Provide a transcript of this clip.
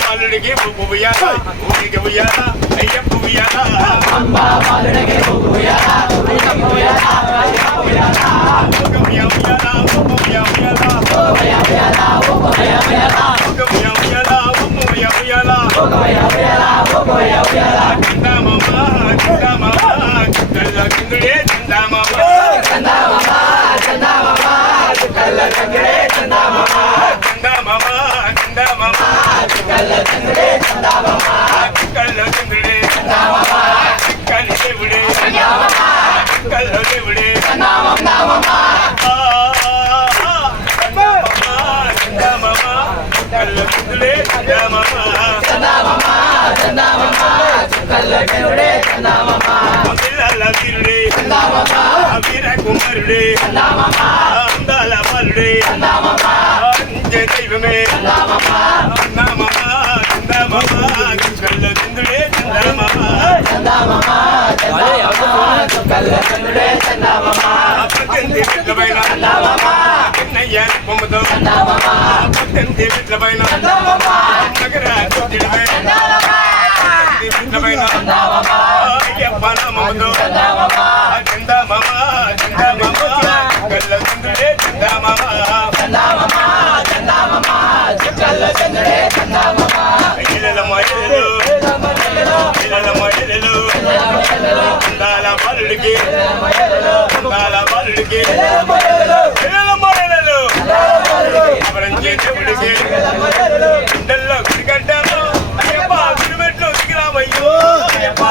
బాలుడికి ఉయ్యాల ఊరికి ఉయ్యాల అయ్యప్ప ఉయ్యాల అంబ బాలుడికి ఉయ్యాల అయ్యప్ప ఉయ్యాల ఉయ్యాల ఉయ్యాల ఉయ్యాల ఉయ్యాల వీరకుమారుడే అందాల బాలుడే దైవమే కళ్ళ చంద్రుడే పద్దెనిమిది బిడ్డలపైన పొమ్మతో పద్దెనిమిది బిడ్డలపైన నగర బిడ్డలపైన అయ్యప్ప నామముతో చందమామ కళ్ళ చంద్రుడే చందమామ ఇళ్ళ మహిళలు అందాల బాలుడికి అపరం చేసేపుడికి గుండెల్లో గుడిగడ్డాను అయ్యప్ప గుడిమెట్లు దిగిరామయ్యో అయ్యప్ప